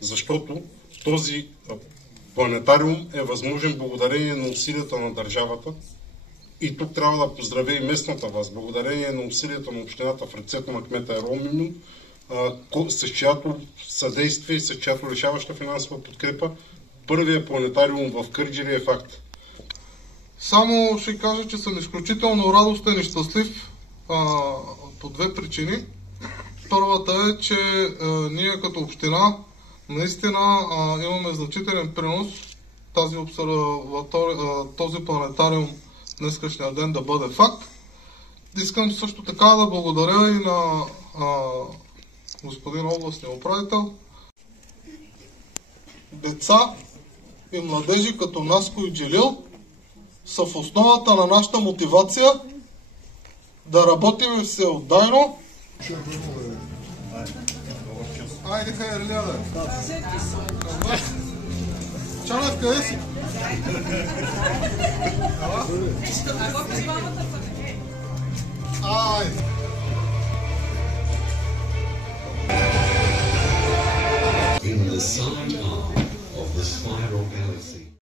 защото този планетариум е възможен благодарение на усилията на държавата. И тук трябва да поздравя и местната власт, благодарение на усилията на общината в ръцете на кмета Еромин, с чиято съдействие и с чиято решаваща финансова подкрепа първият планетариум в Кърджали е факт. Само ще кажа, че съм изключително радостен и щастлив по две причини. Първата е, че ние като община наистина имаме значителен принос този планетариум днескашния ден да бъде факт. Искам също така да благодаря и на господин областния управител. Деца и младежи като Наско и Джилил са в основата на нашата мотивация да работим всеотдайно. Айде, хайде, Чанев, къде си? Айде. In the side arm of the spiral galaxy.